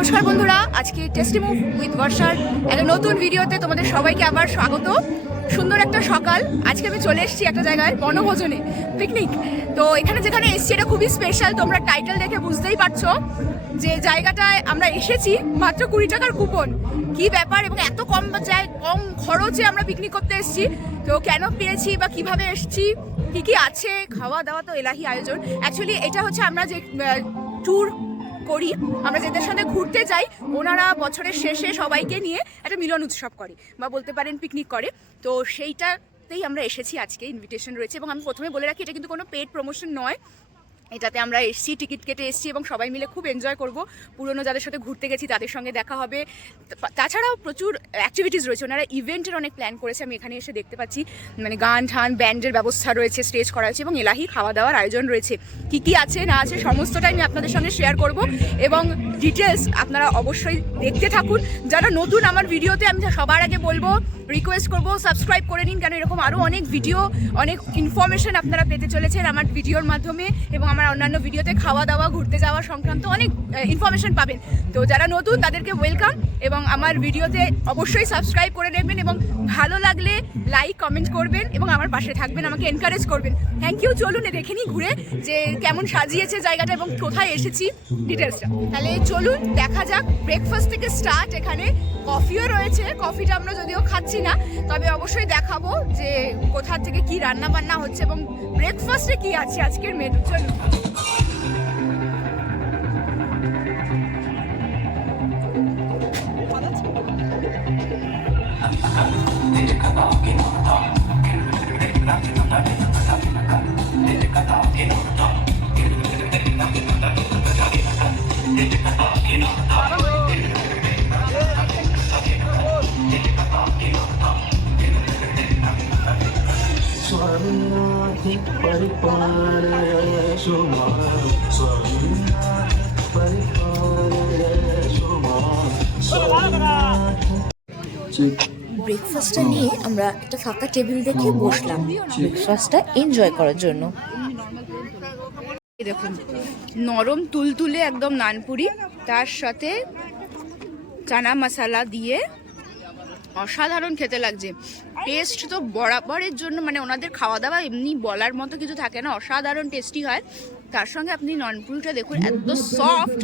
নমস্কার বন্ধুরা, আজকে টেস্টি মুভ উইথ বর্ষার একটা নতুন ভিডিওতে তোমাদের সবাইকে আবার স্বাগত। সুন্দর একটা সকাল। আজকে আমি চলে এসেছি একটা জায়গায় বনভোজনে পিকনিক তো এখানে যেখানে এসেছি, এটা খুবই স্পেশাল তোমরা টাইটেল দেখে বুঝতেই পারছ যে জায়গাটায় আমরা এসেছি মাত্র কুড়ি টাকার কুপন কি ব্যাপার, এবং এত কম যায়, কম খরচে আমরা পিকনিক করতে এসেছি। তো কেন পেয়েছি বা কীভাবে এসেছি, কি কি আছে? খাওয়া দাওয়া তো এলাহি আয়োজন। অ্যাকচুয়ালি এটা হচ্ছে আমরা যে ট্যুর করি, আমরা যাদের সাথে ঘুরতে যাই, ওনারা বছরের শেষে সবাইকে নিয়ে একটা মিলন উৎসব করে বা বলতে পারেন পিকনিক করে। তো সেইটাতেই আমরা এসেছি আজকে ইনভিটেশন রয়েছে এবং আমি প্রথমে বলে রাখি, এটা কিন্তু কোনো পেড প্রমোশন নয়। এটাতে আমরা এসছি, টিকিট কেটে এসছি এবং সবাই মিলে খুব এনজয় করব। পুরনো যাদের সাথে ঘুরতে গেছি তাদের সঙ্গে দেখা হবে। তাছাড়াও প্রচুর অ্যাক্টিভিটিস রয়েছে। ওনারা ইভেন্টের অনেক প্ল্যান করেছে, আমি এখানে এসে দেখতে পাচ্ছি। মানে গান, ঠান ব্যান্ডের ব্যবস্থা রয়েছে স্টেজ করা হয়েছে এবং এলাহি খাওয়া দাওয়ার আয়োজন রয়েছে। কি কি আছে, না আছে সমস্তটাই আমি আপনাদের সঙ্গে শেয়ার করব এবং ডিটেলস আপনারা অবশ্যই দেখতে থাকুন। যারা নতুন আমার ভিডিওতে আমি সবার আগে বলব রিকোয়েস্ট করব সাবস্ক্রাইব করে নিন, কেন এরকম আরও অনেক ভিডিও অনেক ইনফরমেশন আপনারা পেতে চলেছেন আমার ভিডিওর মাধ্যমে এবং আমার অন্যান্য ভিডিওতে খাওয়া দাওয়া, ঘুরতে যাওয়া সংক্রান্ত অনেক ইনফরমেশন পাবেন। তো যারা নতুন, তাদেরকে ওয়েলকাম এবং আমার ভিডিওতে অবশ্যই সাবস্ক্রাইব করে নেবেন এবং ভালো লাগলে লাইক কমেন্ট করবেন এবং আমার পাশে থাকবেন, আমাকে এনকারেজ করবেন। থ্যাংক ইউ চলুন দেখে নিই ঘুরে যে কেমন সাজিয়েছে জায়গাটা এবং কোথায় এসেছি ডিটেলসটা তাহলে চলুন, দেখা যাক ব্রেকফাস্ট থেকে স্টার্ট এখানে। কফিও রয়েছে, কফিটা আমরা যদিও খাচ্ছি না, তবে অবশ্যই দেখাবো যে কোথা থেকে কি রান্না বান্না হচ্ছে এবং ব্রেকফাস্টে কি আছে আজকের মেনুর জন্য Did? ব্রেকফাস্টটা নিয়ে আমরা একটা ফাঁকা টেবিল দেখে বসলাম। ব্রেকফাস্টটা এনজয় করার জন্য। দেখুন নরম তুলতুলে একদম নানপুরি তার সাথে চানা মশালা দিয়ে অসাধারণ খেতে লাগছে। টেস্ট তো বরাবরের জন্য মানে ওনাদের খাওয়া দাওয়া এমনি বলার মতো কিছু থাকে না অসাধারণ টেস্টি হয়। তার সঙ্গে আপনি নন ননপুরিটা দেখুন, এত সফট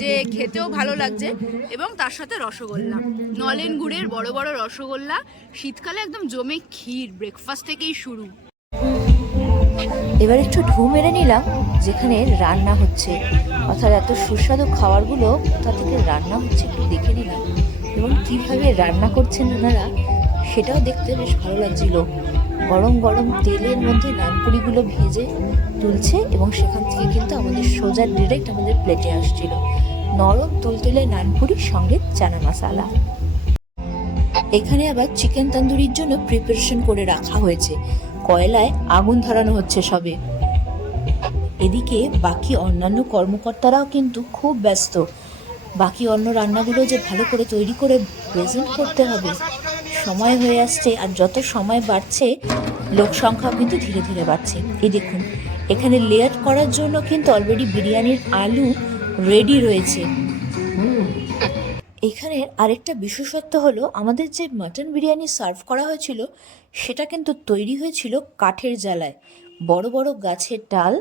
যে খেতেও ভালো লাগছে, এবং তার সাথে রসগোল্লা। নলেন গুড়ের বড় বড় রসগোল্লা, শীতকালে একদম জমে ক্ষীর ব্রেকফাস্ট থেকেই শুরু। এবার একটু ঢু মেরে নিলাম, যেখানে রান্না হচ্ছে। অর্থাৎ এত সুস্বাদু খাবারগুলো কোথা থেকে রান্না হচ্ছে, একটু দেখে নিলাম। এবং কীভাবে রান্না করছেন ওনারা, সেটাও দেখতে বেশ ভালো লাগছিল। গরম গরম তেলের মধ্যে নানপুরিগুলো ভেজে তুলছে এবং সেখান থেকে কিন্তু আমাদের সোজা ডিরেক্ট আমাদের প্লেটে আসছিল। নরম তুলতুলে নানপুরির সঙ্গে চানা মশালা। এখানে আবার চিকেন তন্দুরির জন্য প্রিপারেশন করে রাখা হয়েছে। কয়লায় আগুন ধরানো হচ্ছে সবে। এদিকে বাকি অন্যান্য কর্মকর্তারাও কিন্তু খুব ব্যস্ত। বাকি অন্য রান্নাগুলো যে ভালো করে তৈরি করে প্রেজেন্ট করতে হবে। সময় হয়ে আসছে আর যত সময় বাড়ছে, লোক সংখ্যাও কিন্তু ধীরে ধীরে বাড়ছে। এই দেখুন, এখানে লেয়ার করার জন্য কিন্তু অলরেডি বিরিয়ানির আলু রেডি রয়েছে। এখানে আরেকটা বিশেষত্ব হলো, আমাদের যে মাটন বিরিয়ানি সার্ভ করা হয়েছিল, সেটা কিন্তু তৈরি হয়েছিল কাঠের জ্বালায়। বড় বড় গাছের ডাল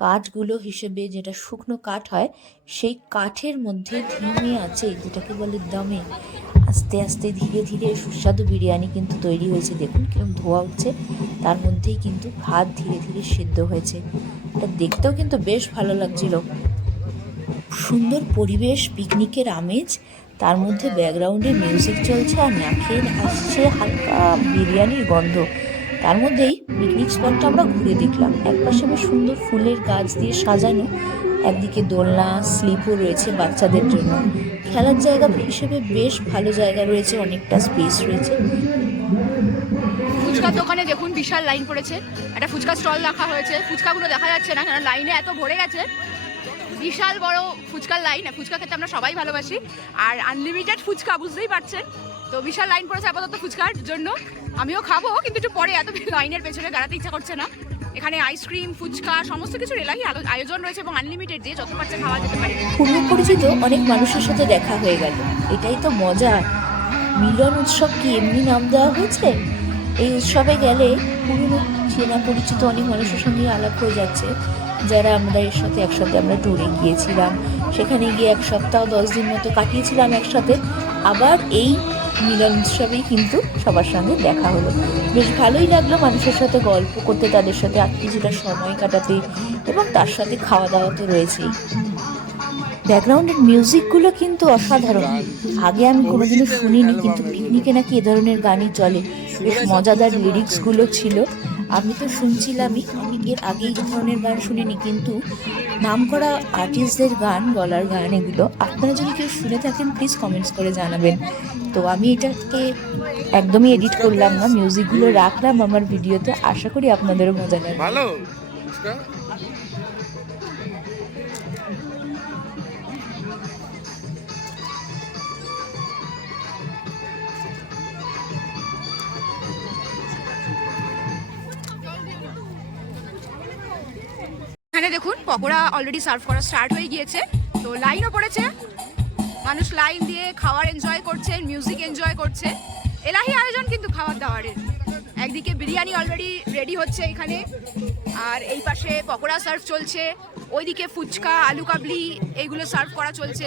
কাঠগুলো হিসেবে যেটা শুকনো কাঠ হয়, সেই কাঠের মধ্যে ধিমে আছে, যেটাকে বলে দমে। আস্তে আস্তে ধীরে ধীরে সুস্বাদু বিরিয়ানি কিন্তু তৈরি হয়েছে। দেখুন কীরকম ধোয়া উঠছে। তার মধ্যেই কিন্তু ভাত ধীরে ধীরে সেদ্ধ হয়েছে। এটা দেখতেও কিন্তু বেশ ভালো লাগছিল। সুন্দর পরিবেশ, পিকনিকের আমেজ। তার মধ্যে ব্যাকগ্রাউন্ডে মিউজিক চলছে আর নাকে আসছে হালকা বিরিয়ানির গন্ধ। তার মধ্যেই পিকনিক স্পটটা আমরা ঘুরে দেখলাম। একপাশে বেশ সুন্দর ফুলের গাছ দিয়ে সাজানো, একদিকে দোলনা স্লিপও রয়েছে বাচ্চাদের জন্য। খেলার জায়গা হিসেবে বেশ ভালো জায়গা রয়েছে, অনেকটা স্পেস রয়েছে। ফুচকার দোকানে দেখুন বিশাল লাইন পড়েছে। একটা ফুচকা স্টল রাখা হয়েছে। ফুচকাগুলো দেখা যাচ্ছে না কারণ লাইনে এত ভরে গেছে। বিশাল বড় ফুচকার লাইন ফুচকা খেতে আমরা সবাই ভালোবাসি। আর আনলিমিটেড ফুচকা, বুঝতেই পারছেন? তো বিশাল লাইন পড়েছে আপাতত ফুচকার জন্য। আমিও খাব, কিন্তু একটু পরে এত লাইনের পেছনে দাঁড়াতে ইচ্ছা করছে না। এখানে আইসক্রিম ফুচকা, সমস্ত কিছুর এলাহি আয়োজন রয়েছে এবং আনলিমিটেড যে যত পারছে খাওয়া যেতে পারে। পূর্ব পরিচিত অনেক মানুষের সাথে দেখা হয়ে গেল। এটাই তো মজা। মিলন উৎসব কি এমনি নাম দেওয়া হয়েছে? এই উৎসবে গেলে পুরনো চেনা পরিচিত অনেক মানুষের সঙ্গে আলাপ হয়ে যাচ্ছে। যারা আমরা এর সাথে একসাথে আমরা ট্যুরে গিয়েছিলাম, সেখানে গিয়ে এক সপ্তাহ, দশ দিন মতো কাটিয়েছিলাম একসাথে। আবার এই মিলন উৎসবেই কিন্তু সবার সঙ্গে দেখা হলো। বেশ ভালোই লাগল মানুষের সাথে গল্প করতে, তাদের সাথে কিছুটা সময় কাটাতে এবং তার সাথে খাওয়া দাওয়া তো রয়েছেই। ব্যাকগ্রাউন্ডের মিউজিকগুলো কিন্তু অসাধারণ। আগে আমি কোনোদিনও শুনিনি, কিন্তু পিকনিকে নাকি এ ধরনের গানই চলে। বেশ মজাদার লিরিক্সগুলো ছিল। আমি তো শুনছিলামই আমি এর আগে এই ধরনের গান শুনিনি, কিন্তু নাম করা আর্টিস্টদের গান, গলার গান এগুলো, আপনারা যদি কেউ শুনে থাকেন প্লিজ কমেন্টস করে জানাবেন। তো আমি এটাকে একদমই এডিট করলাম না মিউজিকগুলো রাখলাম আমার ভিডিওতে আশা করি আপনাদেরও মজা লাগবে। ভালো দেখুন, পকোড়া অলরেডি সার্ভ করা স্টার্ট হয়ে গিয়েছে। তো লাইনও পড়েছে। মানুষ লাইন দিয়ে খাওয়ার এনজয় করছে মিউজিক এনজয় করছে। এলাহি আয়োজন কিন্তু খাওয়ার দাওয়ারের। একদিকে বিরিয়ানি অলরেডি রেডি হচ্ছে এখানে। আর এই পাশে পকোড়া সার্ভ চলছে। ওইদিকে ফুচকা, আলু কাবলি এইগুলো সার্ভ করা চলছে।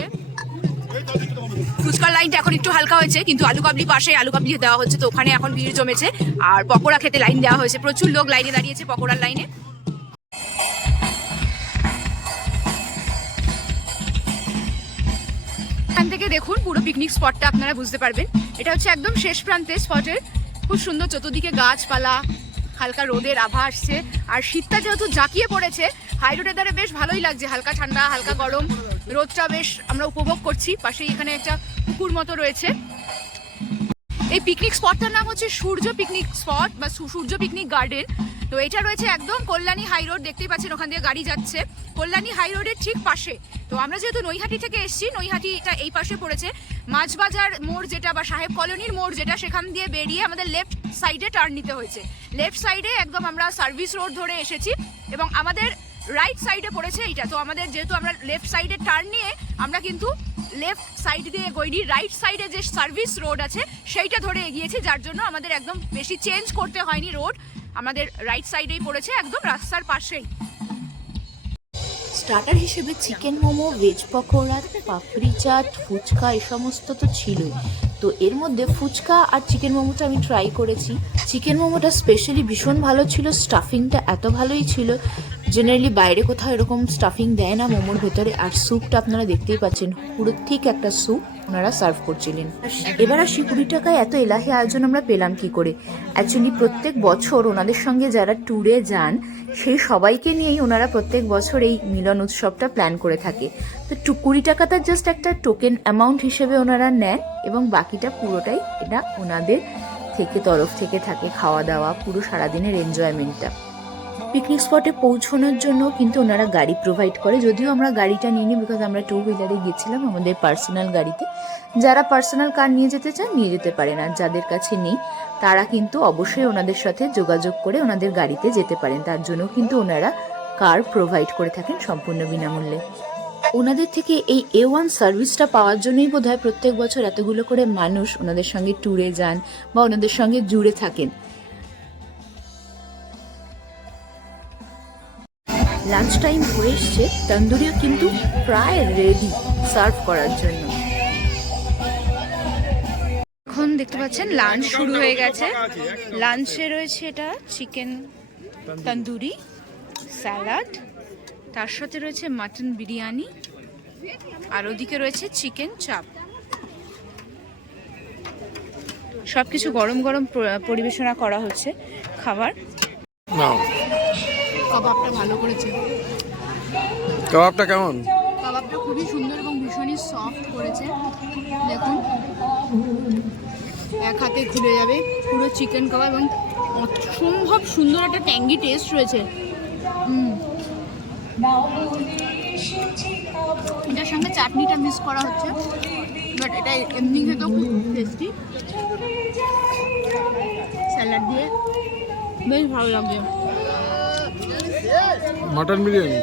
ফুচকার লাইনটা এখন একটু হালকা হয়েছে, কিন্তু আলু কাবলি পাশে আলু কাবলি দেওয়া হচ্ছে, তো ওখানে এখন ভিড় জমেছে। আর পকোড়া খেতে লাইন দেওয়া হয়েছে। প্রচুর লোক লাইনে দাঁড়িয়েছে পকোড়ার লাইনে দেখুন, পুরো পিকনিক স্পটটা আপনারা বুঝতে পারবেন। এটা হচ্ছে একদম শেষ প্রান্তে স্পটের খুব সুন্দর চতুর্দিকে গাছপালা, হালকা রোদের আভা আসছে। আর শীতটা যেহেতু জাঁকিয়ে পড়েছে হাই রোডের দ্বারা বেশ ভালোই লাগছে। হালকা ঠান্ডা, হালকা গরম। রোদটা বেশ আমরা উপভোগ করছি। পাশেই এখানে একটা পুকুর মতো রয়েছে। এই পিকনিক স্পটটার নাম হচ্ছে সূর্য পিকনিক স্পট বা সূর্য পিকনিক গার্ডেন তো এটা রয়েছে একদম কল্যাণী হাই রোড, দেখতেই পাচ্ছেন ওখান দিয়ে গাড়ি যাচ্ছে। কল্যাণী হাই রোডের ঠিক পাশে। তো আমরা যেহেতু নৈহাটি থেকে এসেছি, নৈহাটিটা এই পাশে পড়েছে। মাছবাজার মোড় যেটা বা সাহেব কলোনির মোড় যেটা, সেখান দিয়ে বেরিয়ে আমাদের লেফট সাইডে টার্ন নিতে হয়েছে। লেফট সাইডে একদম আমরা সার্ভিস রোড ধরে এসেছি এবং আমাদের রাইট সাইডে পড়েছে এইটা। তো আমাদের যেহেতু আমরা লেফট সাইডে টার্ন নিয়ে আমরা কিন্তু লেফট সাইড দিয়ে গৈনি রাইট সাইডে যে সার্ভিস রোড আছে, সেইটা ধরে এগিয়েছি, যার জন্য আমাদের একদম বেশি চেঞ্জ করতে হয়নি রোড আমাদের রাইট সাইডেই পড়েছে, একদম রাস্তার পাশেই। স্টার্টার হিসেবে চিকেন মোমো ভেজ পকোড়া, পাপড়ি চাট, ফুচকা, এ সমস্ত তো ছিলই। তো এর মধ্যে ফুচকা আর চিকেন মোমোটা আমি ট্রাই করেছি। চিকেন মোমোটা স্পেশালি ভীষণ ভালো ছিল স্টাফিংটা এত ভালোই ছিল। জেনারেলি বাইরে কোথাও এরকম স্টাফিং দেয় না মোমোর ভেতরে। আর স্যুপটা আপনারা দেখতেই পাচ্ছেন, পুরো ঠিক একটা স্যুপ ওনারা সার্ভ করছিলেন। এবার আসি কুড়ি টাকায় এত এলাহি আয়োজন আমরা পেলাম কি করে? অ্যাকচুয়ালি প্রত্যেক বছর ওনাদের সঙ্গে যারা ট্যুরে যান, সেই সবাইকে নিয়েই ওনারা প্রত্যেক বছর এই মিলন উৎসবটা প্ল্যান করে থাকে। তো কুড়ি টাকাটা জাস্ট একটা টোকেন অ্যামাউন্ট হিসেবে ওনারা নেন এবং বাকিটা পুরোটাই এটা ওনাদের থেকে তরফ থেকে থাকে খাওয়া দাওয়া, পুরো সারাদিনের এনজয়মেন্টটা পিকনিক স্পটে পৌঁছানোর জন্য কিন্তু ওনারা গাড়ি প্রোভাইড করে। যদিও আমরা গাড়িটা নিইনি বিকজ আমরা টু হুইলারে গেছিলাম আমাদের পার্সোনাল গাড়িতে। যারা পার্সোনাল কার নিয়ে যেতে চান, নিয়ে যেতে পারেন। আর যাদের কাছে নেই, তারা কিন্তু অবশ্যই ওনাদের সাথে যোগাযোগ করে ওনাদের গাড়িতে যেতে পারেন। তার জন্য কিন্তু ওনারা কার প্রোভাইড করে থাকেন সম্পূর্ণ বিনামূল্যে। ওনাদের থেকে এই এ ওয়ান সার্ভিসটা পাওয়ার জন্যই বোধহয় প্রত্যেক বছর এতগুলো করে মানুষ ওনাদের সঙ্গে ট্যুরে যান বা ওনাদের সঙ্গে জুড়ে থাকেন। লাঞ্চ টাইম হয়ে এসছে তন্দুরিও কিন্তু প্রায় রেডি সার্ভ করার জন্য। এখন দেখতে পাচ্ছেন লাঞ্চ শুরু হয়ে গেছে। লাঞ্চে রয়েছে এটা চিকেন তন্দুরি। স্যালাড তার সাথে রয়েছে মাটন বিরিয়ানি। আর ওদিকে রয়েছে চিকেন চাপ। সব কিছু গরম গরম পরিবেশনা করা হচ্ছে খাবার। নাও। কাবাবটা ভালো করেছে। কাবাবটা কেমন? কাবাবটা খুবই সুন্দর এবং ভীষণই সফট করেছে। দেখুন এক হাতে খুলে যাবে পুরো চিকেন কাবাব এবং অসম্ভব সুন্দর একটা ট্যাঙ্গি টেস্ট রয়েছে। এটার সঙ্গে চাটনিটা মিস করা হচ্ছে। বাট এটা এমনি খেতেও খুব টেস্টি স্যালাড দিয়ে। বেশ ভালো লাগবে মাটন বিরিয়ানি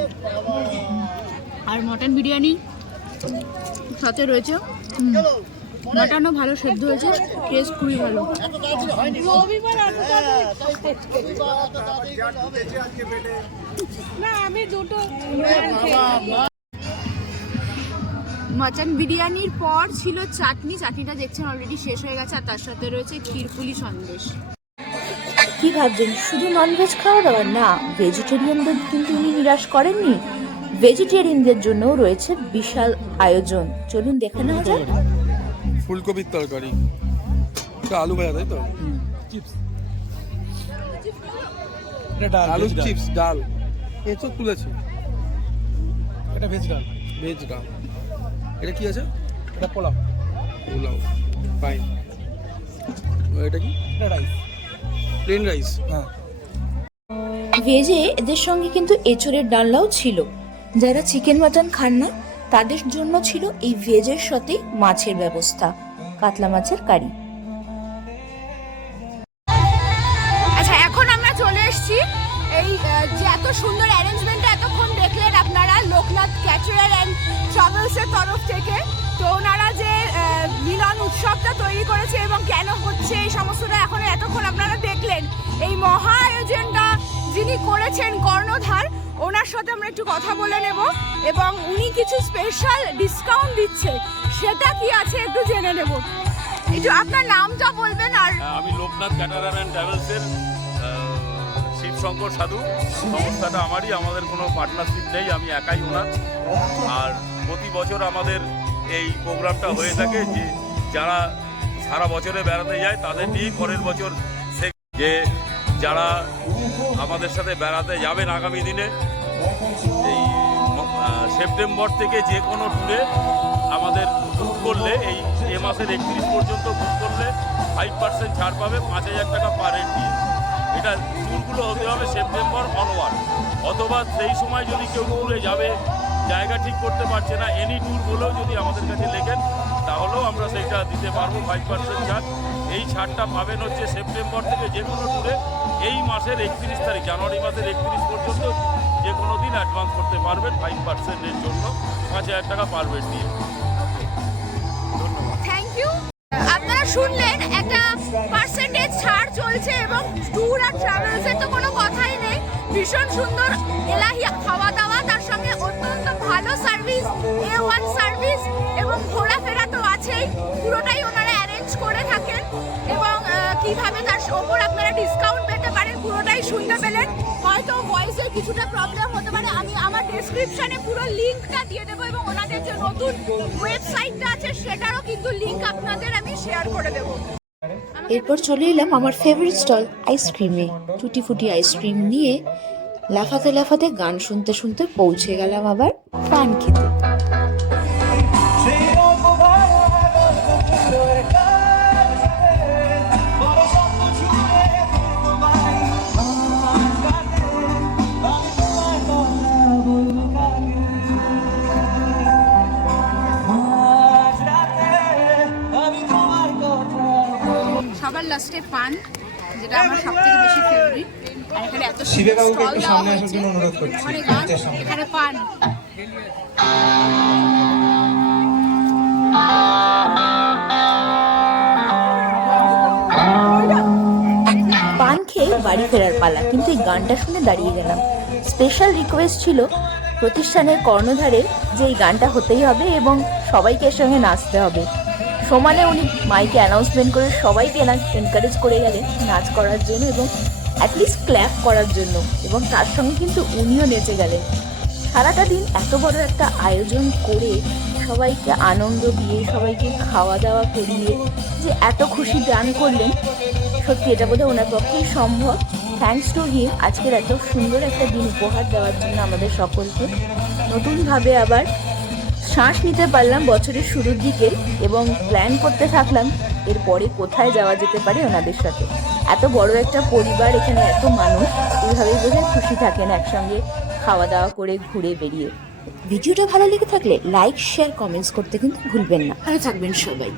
আর মটন বিরিয়ানি সাথে রয়েছে মাটনও ভালো সেদ্ধ হয়েছে টেস্ট খুবই ভালো। মাটন বিরিয়ানির পর ছিল চাটনি। চাটনিটা দেখছেন অলরেডি শেষ হয়ে গেছে আর তার সাথে রয়েছে ক্ষীরপুলি সন্দেশ। কি ভাবছেন? শুধু ননভেজ খাওয়া দাওয়া না ভেজিটেরিয়ানদের কিন্তু উনি নিরাশ করেননি। ভেজিটেরিয়ানদের জন্যও রয়েছে বিশাল আয়োজন। চলুন দেখে নেওয়া যাক। ফুলকপির তরকারি। এটা আলু ভাজা তাই তো? চিপস এটা ডাল আলু। চিপস ডাল। এসব তুলেছে। এটা ভেজ ডাল। ভেজ ডাল। এটা কি আছে? এটা পোলাও। পোলাও ফাইন এটা কি? এটা রাইস প্লেন রাইস হ্যাঁ। ভেজে এদের সঙ্গে কিন্তু এঁচড়ের ডালনাও ছিল। যারা চিকেন মাটন খান না তাদের জন্য ছিল এই ভেজের সাথে মাছের ব্যবস্থা কাতলা মাছের কারি। আচ্ছা এখন আমরা চলে এসেছি এই যে এত সুন্দর অ্যারেঞ্জমেন্টটা আপনারা লোকনাথ ক্যাটারার অ্যান্ড ট্রাভেলসের তরফ থেকে। তো ওনারা যে মিলন উৎসবটা তৈরি করেছে এবং কেন হচ্ছে এই সমস্তটা এখন এতক্ষণ আপনারা দেখলেন এই মহা আয়োজনটা যিনি করেছেন কর্ণধার ওনার সাথে আমরা একটু কথা বলে নেব এবং উনি কিছু স্পেশাল ডিসকাউন্ট দিচ্ছে সেটা কি আছে একটু জেনে নেব। একটু আপনার নামটা বলবেন আর হ্যাঁ, আমি লোকনাথ ক্যাটারার অ্যান্ড ট্রাভেলসের শিবশঙ্কর সাধু। সংস্থাটা আমারই, আমাদের কোনো পার্টনারশিপ নেই, আমি একাই ওনার। আর প্রতি বছর আমাদের এই প্রোগ্রামটা হয়ে থাকে যে যারা সারা বছরে বেড়াতে যায়, তাদের নিয়েই পরের বছর যে যারা আমাদের সাথে বেড়াতে যাবেন আগামী দিনে, এই সেপ্টেম্বর থেকে যে কোনো ট্যুরে আমাদের বুক করলে, এই এ মাসের একত্রিশ পর্যন্ত বুক করলে ফাইভ পার্সেন্ট ছাড় পাবে, পাঁচ হাজার টাকা পার হেড দিয়ে। এটা ট্যুরগুলো হতে হবে সেপ্টেম্বর অনওয়ার্ড অথবা সেই সময় যদি কেউ ট্যুরে যাবে, জায়গা ঠিক করতে পারছে না এনি ট্যুর বলেও যদি আমাদের কাছে লেখেন, তাহলেও আমরা সেইটা দিতে পারব ফাইভ পার্সেন্ট ছাড়। এই ছাড়টা পাবেন হচ্ছে সেপ্টেম্বর থেকে যে কোনো ট্যুরে এই মাসের একত্রিশ তারিখ, জানুয়ারি মাসের একত্রিশ পর্যন্ত যে কোনো দিন অ্যাডভান্স করতে পারবেন ফাইভ পার্সেন্টের জন্য পাঁচ হাজার টাকা পার বেড দিয়ে থ্যাংক ইউ আপনারা শুনলেন একটা পার্সেন্টেজ ছাড় চলছে এবং ট্যুর আর ট্রাভেলসের তো কোনো কথাই নেই। ভীষণ সুন্দর এলাহি খাওয়া দাওয়া, তার সঙ্গে অত্যন্ত ভালো সার্ভিস এ ওয়ান সার্ভিস এবং ঘোরাফেরা তো আছেই। পুরোটাই ওনারা অ্যারেঞ্জ করে থাকেন এবং কীভাবে তার ওপর আপনারা ডিসকাউন্ট পেতে পারেন, পুরোটাই শুনতে পেলেন। হয়তো ভয়েসের কিছুটা প্রবলেম হতে পারে। আমি আমার ডেসক্রিপশনে পুরো লিঙ্কটা দিয়ে দেবো এবং ওনাদের যে নতুন ওয়েবসাইটটা আছে, সেটারও কিন্তু লিঙ্ক আপনাদের আমি শেয়ার করে দেবো। এরপর চলে এলাম আমার ফেভারিট স্টল আইসক্রিমে টুটি ফুটি আইসক্রিম নিয়ে লাফাতে লাফাতে গান শুনতে শুনতে পৌঁছে গেলাম আবার পান খেতে। পান যেটা আমার সব থেকে বেশি ফেভারিট আর এখানে এত শিবে একটু সামনে আসার জন্য অনুরোধ করছি, গান মঞ্চের সামনে। এখানে পান। পান খেয়ে বাড়ি ফেরার পালা কিন্তু এই গানটা শুনে দাঁড়িয়ে গেলাম। স্পেশাল রিকোয়েস্ট ছিল প্রতিষ্ঠানের কর্ণধারে যে এই গানটা হতেই হবে এবং সবাইকে এর সঙ্গে নাচতে হবে। সমানে উনি মাইকে অ্যানাউন্সমেন্ট করে সবাইকে এনকারেজ করে গেলেন নাচ করার জন্য এবং অ্যাটলিস্ট ক্ল্যাপ করার জন্য এবং তার সঙ্গে কিন্তু উনিও নেচে গেলেন। সারাটা দিন এত বড় একটা আয়োজন করে সবাইকে আনন্দ দিয়ে, সবাইকে খাওয়া দাওয়া করিয়ে যে এত খুশি দান করলেন, সত্যি এটা বোধহয় ওনার পক্ষেই সম্ভব। থ্যাঙ্কস টু হিম আজকের এত সুন্দর একটা দিন উপহার দেওয়ার জন্য আমাদের সকলকে। নতুনভাবে আবার শ্বাস নিতে পারলাম বছরের শুরুর দিকে এবং প্ল্যান করতে থাকলাম এরপরে কোথায় যাওয়া যেতে পারে ওনাদের সাথে। এত বড় একটা পরিবার, এখানে এত মানুষ, এইভাবেই বোধহয় খুশি থাকেন একসঙ্গে খাওয়া দাওয়া করে ঘুরে বেরিয়ে। ভিডিওটা ভালো লেগে থাকলে লাইক শেয়ার কমেন্টস করতে কিন্তু ভুলবেন না। ভালো থাকবেন সবাই।